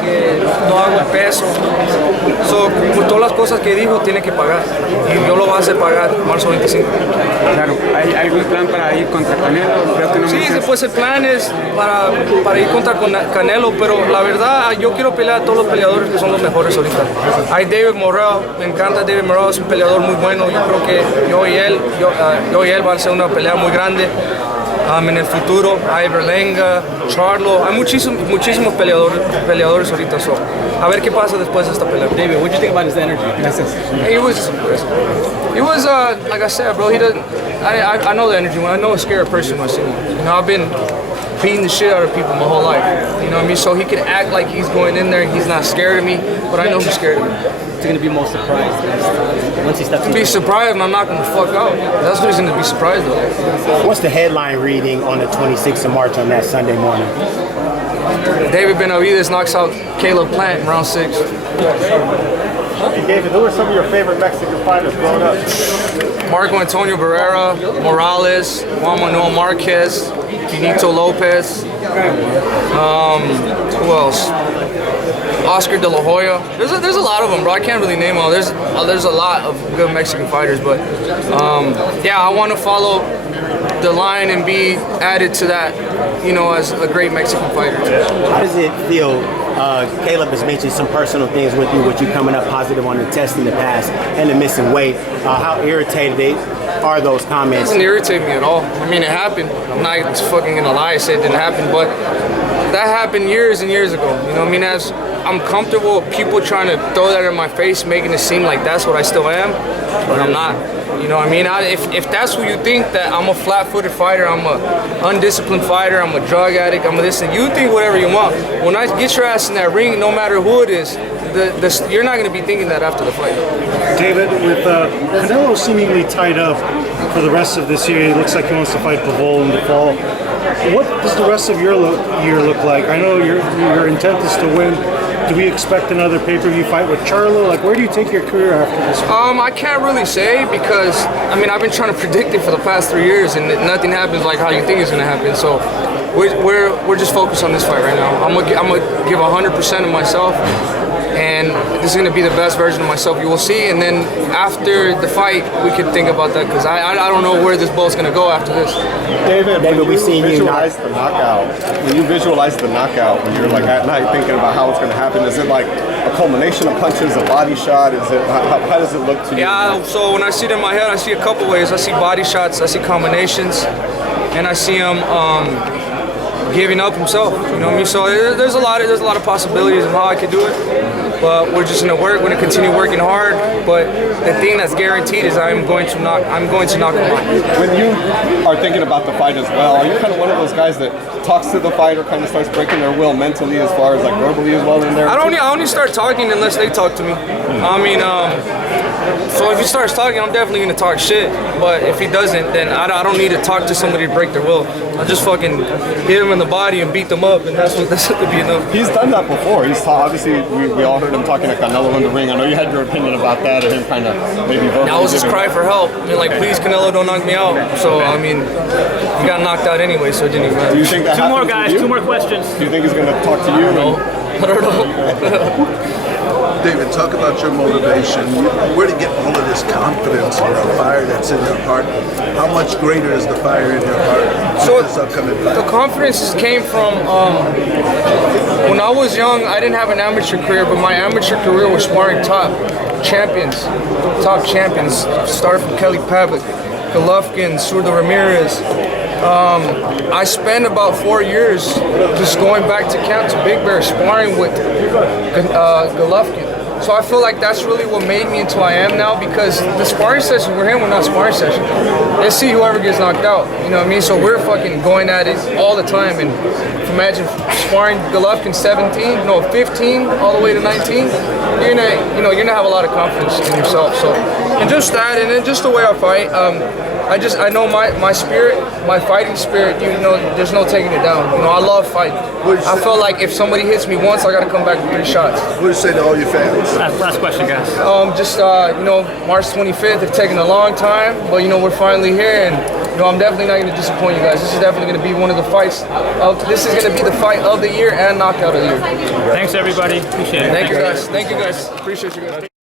Que no hago el peso. Por todas las cosas que dijo, tiene que pagar. Y yo lo voy a hacer pagar marzo 25. Claro, ¿hay algún plan para ir contra Canelo? Creo que no sí, después el plan es para ir contra Canelo, pero la verdad, yo quiero pelear a todos los peleadores que son los mejores ahorita. Hay David Morrell, me encanta David Morrell, es un peleador muy bueno. Yo creo que yo y él van a ser una pelea muy grande. En el futuro hay Berlenga, Charlo, hay muchísimos peleadores ahorita. A ver qué pasa después de esta pelea. David, what do you think about his energy? He was like I said, bro. He doesn't. I know the energy. When I know a scared person when I see him. You know, I've been beating the shit out of people my whole life. You know what I mean? So he can act like he's going in there and he's not scared of me, but I know he's scared of me. He's going to be most surprised once he steps in. Be surprised and I'm knocking the fuck out. That's what he's going to be surprised of. What's the headline reading on the 26th of March on that Sunday morning? David Benavidez knocks out Caleb Plant in round 6. David, who are some of your favorite Mexican fighters growing up? Marco Antonio Barrera, Morales, Juan Manuel Marquez, Finito Lopez. Who else? Oscar De La Hoya. There's a lot of them, bro. I can't really name all. There's a lot of good Mexican fighters, but yeah, I want to follow the line and be added to that, you know, as a great Mexican fighter. How does it feel? Caleb has mentioned some personal things with you coming up positive on the test in the past and the missing weight. How irritated are those comments? It doesn't irritate me at all. I mean, it happened. I'm not fucking gonna lie, I said it didn't happen, but that happened years and years ago. You know what I mean? As I'm comfortable with people trying to throw that in my face, making it seem like that's what I still am, but I'm not. You know what I mean? If that's who you think, that I'm a flat-footed fighter, I'm a undisciplined fighter, I'm a drug addict, I'm a this, and you think whatever you want. When I get your ass in that ring, no matter who it is, you're not going to be thinking that after the fight. David, with Canelo seemingly tied up for the rest of this year, it looks like he wants to fight Pavol in the fall. What does the rest of your year look like? I know your intent is to win. Do we expect another pay-per-view fight with Charlo? Like, where do you take your career after this? I can't really say because, I mean, I've been trying to predict it for the past 3 years and nothing happens like how you think it's going to happen. So we're just focused on this fight right now. I'm gonna give 100% of myself, and this is going to be the best version of myself you will see. And then after the fight, we could think about that because I don't know where this ball's going to go after this. David, we see you visualize the knockout. When you visualize the knockout, when you're like at night thinking about how it's going to happen, is it like a culmination of punches, a body shot? Is it how does it look to you? Yeah, so when I see it in my head, I see a couple ways. I see body shots, I see combinations, and I see him giving up himself. You know what I mean? So there's a lot of possibilities of how I could do it. But we're just gonna work. We're gonna continue working hard. But the thing that's guaranteed is I'm going to knock him out. When you are thinking about the fight as well, are you kind of one of those guys that talks to the fighter, kind of starts breaking their will mentally as far as like verbally as well in there? I only start talking unless they talk to me. I mean, so if he starts talking, I'm definitely gonna talk shit. But if he doesn't, then I don't need to talk to somebody to break their will. I'll just fucking hit him in the body and beat them up, and that's what could be enough. He's done that before. Obviously we all heard him talking to Canelo in the ring. I know you had your opinion about that, and him kind of maybe verbally. That was his cry for help. I mean, like, please, Canelo, don't knock me out. So I mean, he got knocked out anyway, so it didn't even matter. Do you think that Two more guys, 2 more questions. Do you think he's going to talk to you? I don't know. David, talk about your motivation. Where to get all of this confidence and the fire that's in your heart? How much greater is the fire in your heart so this upcoming fight? The confidence came from when I was young. I didn't have an amateur career, but my amateur career was sparring top champions. Started from Kelly Pavlik, Golovkin, Zurdo Ramirez. I spent about 4 years just going back to camp to Big Bear, sparring with Golovkin. So I feel like that's really what made me into who I am now, because the sparring sessions we're in were not sparring sessions. Let's see whoever gets knocked out. You know what I mean? So we're fucking going at it all the time. And imagine sparring Golovkin 15, all the way to 19. You're gonna have a lot of confidence in yourself. So, and just that, and then just the way I fight. I know my spirit, my fighting spirit. You know, there's no taking it down. You know, I love fighting. I feel like if somebody hits me once, I gotta come back with 3 shots. What do you say to all your fans? Last question, guys. You know, March 25th. It's taken a long time, but you know, we're finally here, and you know, I'm definitely not gonna disappoint you guys. This is definitely gonna be one of the fights. This is gonna be the fight of the year and knockout of the year. Thanks, everybody. Appreciate it. Thank you guys. Thank you guys. Appreciate you guys.